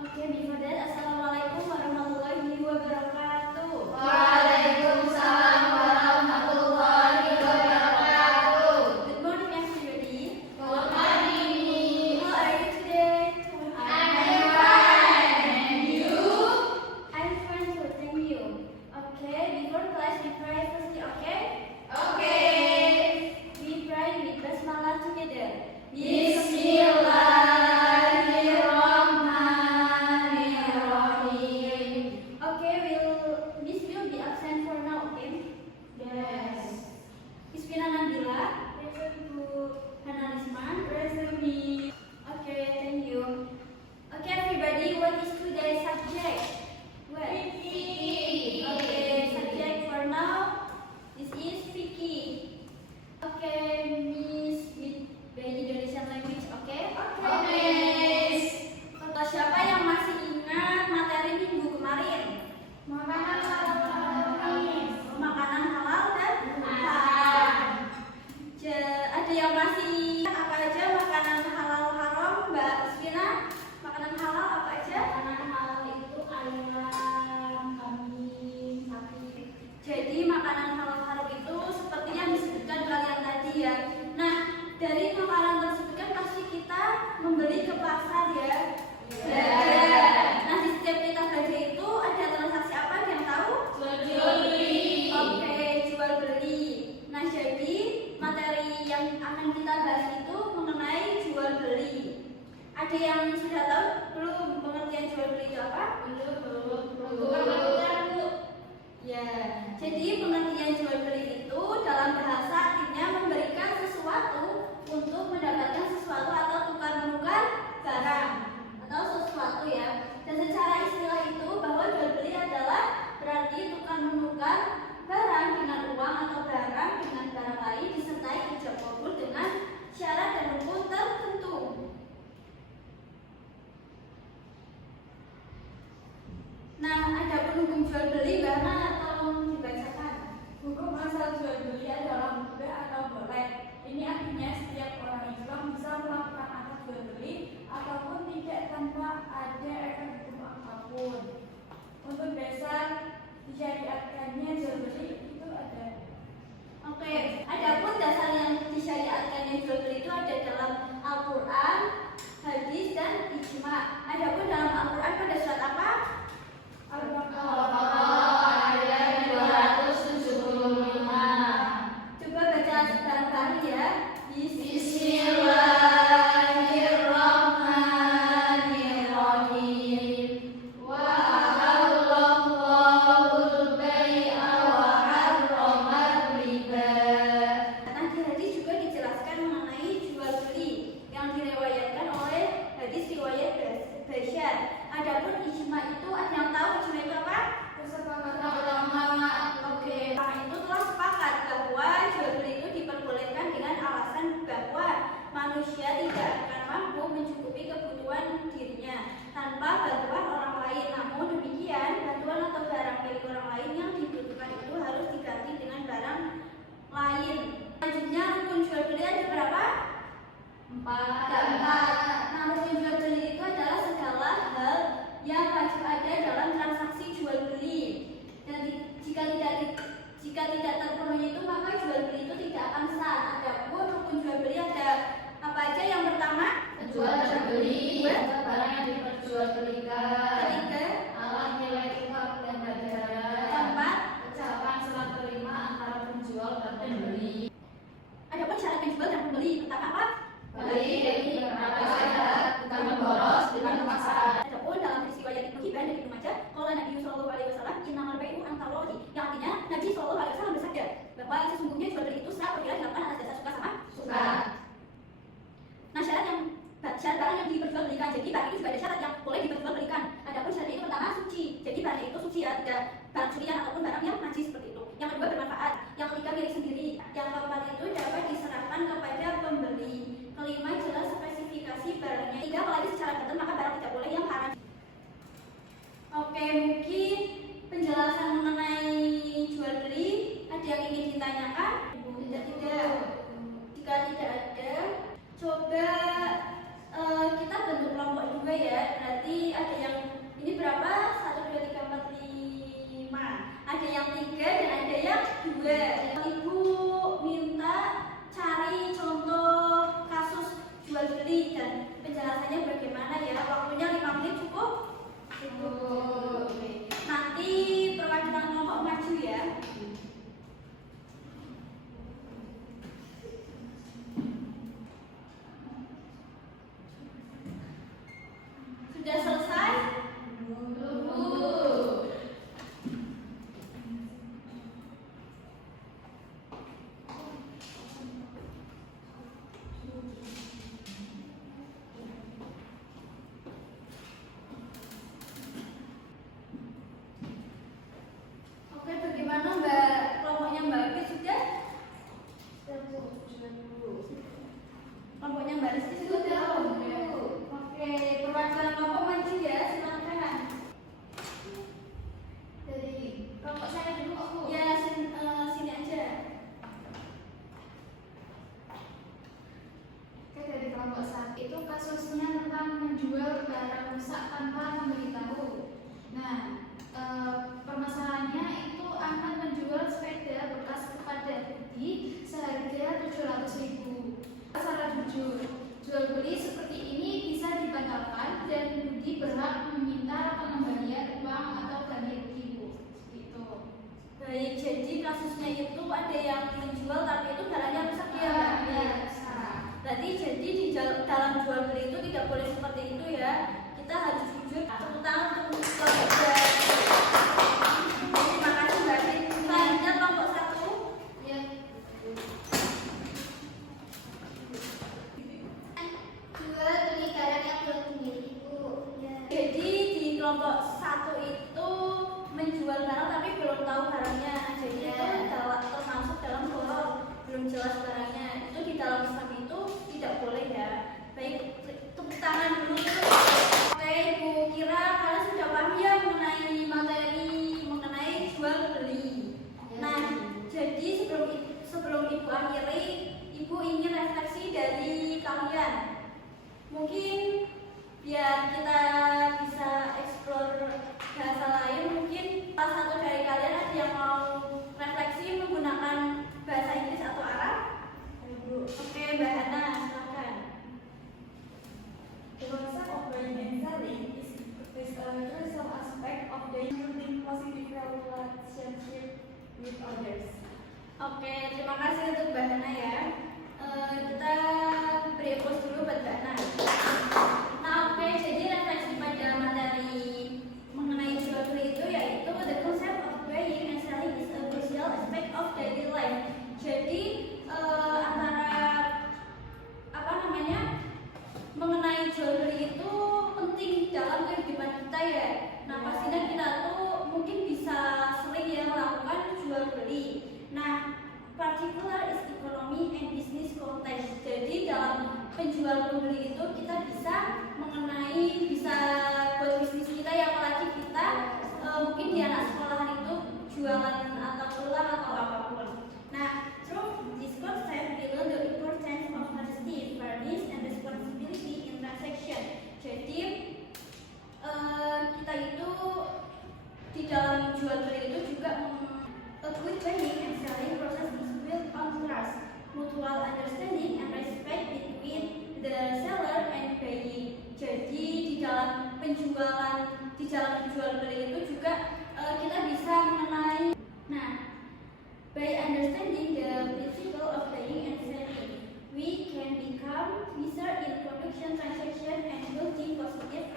Oke, before that, Assalamualaikum warahmatullahi wabarakatuh. Waalaikumsalam warahmatullahi wabarakatuh. Good morning, everybody. Good morning. How are you today? I'm fine. And you? I'm fine too, thank you. Okay, before class we pray firstly, okay? Okay. We pray with basmalah together. Bismillahirrahmanirrahim. Okay, Miss will be absent for now, okay? Yes. Isfina Nabila, present to Hana Lisman, present me. Okay, thank you. Okay, everybody, what is today's subject? What? Fikih. Okay, subject for now. This is Fikih. Okay, Miss with the Indonesian language, okay? Okay. Untuk siapa yang masih ingat materi minggu kemarin? Makanan halal. Makanan halal dan ada yang masih apa aja makanan halal haram, Mbak Isfina? Makanan halal apa aja? Makanan halal itu ayam, kambing, sapi. Jadi makanan halal haram itu seperti yang disebutkan kalian tadi ya. Nah, dari makanan tersebut kan pasti kita membeli ke pasar ya. Nah, di setiap kita belanja itu ada transaksi apa yang tahu? Jual beli. Oke, jual beli. Nah, jadi materi yang akan kita bahas itu mengenai jual beli. Ada yang sudah tahu belum pengertian jual beli itu apa? Belum. Ya, jadi pengertian jual beli itu dalam bahasa artinya memberikan sesuatu untuk mendapatkan sesuatu atau tukar menukar barang atau sesuatu ya. Dan secara istilah itu bahwa jual beli adalah berarti tukar menukar barang dengan uang atau barang dengan barang lain disertai ijab kabul dengan syarat dan rukun tertentu. Nah, ada hukum jual beli bahkan tolong dibacakan. Hukum asal jual beli adalah mubah atau boleh. Ini artinya setiap orang Islam bisa melakukan akad jual beli ataupun tidak tanpa ada efek hukum apapun. Untuk dasar disyariatkannya jual beli itu ada. Oke, adapun dasar yang disyariatkannya jual beli itu ada dalam Al-Quran, hadis dan ijma. Adapun dalam Al-Quran pada surat apa? Al-Baqarah ayat 275. Coba baca bareng-bareng ya. Bismillahirrahmanirrahim. Wa ahallallahul bai'a wa harramar riba. Nah, di hadis juga dijelaskan mengenai jual beli yang diriwayatkan oleh hadis riwayat Basyar. Adapun ijma itu ada yang tahu ijma itu apa? Kesepakatan ulama. Oke, orang itu telah sepakat bahwa jual beli itu diperbolehkan dengan alasan bahwa manusia tidak akan mampu mencukupi kebutuhan dirinya tanpa bantuan orang lain. Namun demikian, bantuan atau barang milik orang lain yang dibutuhkan itu harus diganti dengan barang lain. Selanjutnya, rukun jual beli ada berapa? 4. Nah, rukun jual beli itu adalah segala hal yang wajib ada dalam transaksi jual beli. Dan jika tidak terpenuhi itu maka jual beli itu tidak akan sah. Adapun rukun jual beli ada apa aja? Yang pertama, Jual dan beli barang yang diperjualbelikan. ketiga, Alat nilai tukar dan bayaran. keempat, Ucapan serah terima antara penjual dan pembeli. adapun syarat penjual dan pembeli. Pertama apa? Beli dari berapa syarat, bukan memboros dengan pemaksaan. Adapun dalam peristiwa yang Ibnu Hibban dan Ibnu Majah, qala Nabi sallallahu alaihi wasallam, innamal bai'u antarohi, yang artinya Nabi sallallahu alaihi wasallam bersabda bahwa sesungguhnya jual beli itu sah apabila dilakukan atas dasar suka sama Suka. Nah, syarat barang yang diperjualbelikan. Jadi barang itu juga ada syarat yang boleh diperjualbelikan. Adapun syarat itu pertama suci. Jadi barang itu suci ya, tidak barang curian ataupun barang yang najis seperti itu. Yang kedua bermanfaat. Yang ketiga milik sendiri. Yang keempat itu dapat diserahkan kepada pembeli. Kelima jelas spesifikasi barangnya. Tiga apalagi secara betul maka barang tidak boleh yang haram. Oke, mungkin penjelasan mengenai jual beli ada yang ingin ditanyakan? Tidak. Jika tidak ada, coba kita bentuk kelompok juga ya. Berarti ada yang kelompok satu itu menjual barang tapi belum tahu barangnya, jadi itu termasuk dalam gharar, belum jelas barangnya. Itu di dalam Islam itu tidak boleh ya. Baik, tepuk tangan dulu. Oke, Ibu kira kalian sudah paham ya mengenai materi mengenai jual beli. Nah, jadi sebelum Ibu akhiri, Ibu ingin refleksi dari kalian. Mungkin biar kita bisa explore bahasa lain, mungkin salah satu dari kalian ada yang mau refleksi menggunakan bahasa Inggris atau Arab? Oke, Mbak Hana, silakan. The concept of buying and selling is a crucial aspect of the building positive relationship with others. Oke, terima kasih untuk Mbak Hana ya. Kita beri applause dulu buat Mbak Hana. Nah, oke, jadi refleksi pada materi mengenai jual beli itu yaitu the concept of buying and selling is a crucial aspect of daily life. Jadi mengenai jual beli itu penting dalam kehidupan kita ya. Nah, pastinya kita tuh mungkin bisa sering ya melakukan jual beli. Nah, particular is economy and business context. Jadi dalam penjual pembeli itu kita bisa mengenai buat bisnis kita yang apalagi kita mungkin di anak sekolahan itu jualan atau keluar atau apapun. Nah, through this concept we learn the importance of honesty, fairness, and responsibility in transaction. Jadi kita itu di dalam jual beli itu juga a good buying and selling process is built on trust, mutual understanding, and respect between the seller and buying. Jadi di dalam penjual beli itu juga kita bisa mengenai. Nah, by understanding the principle of buying and selling, we can become wiser in production transaction and building positive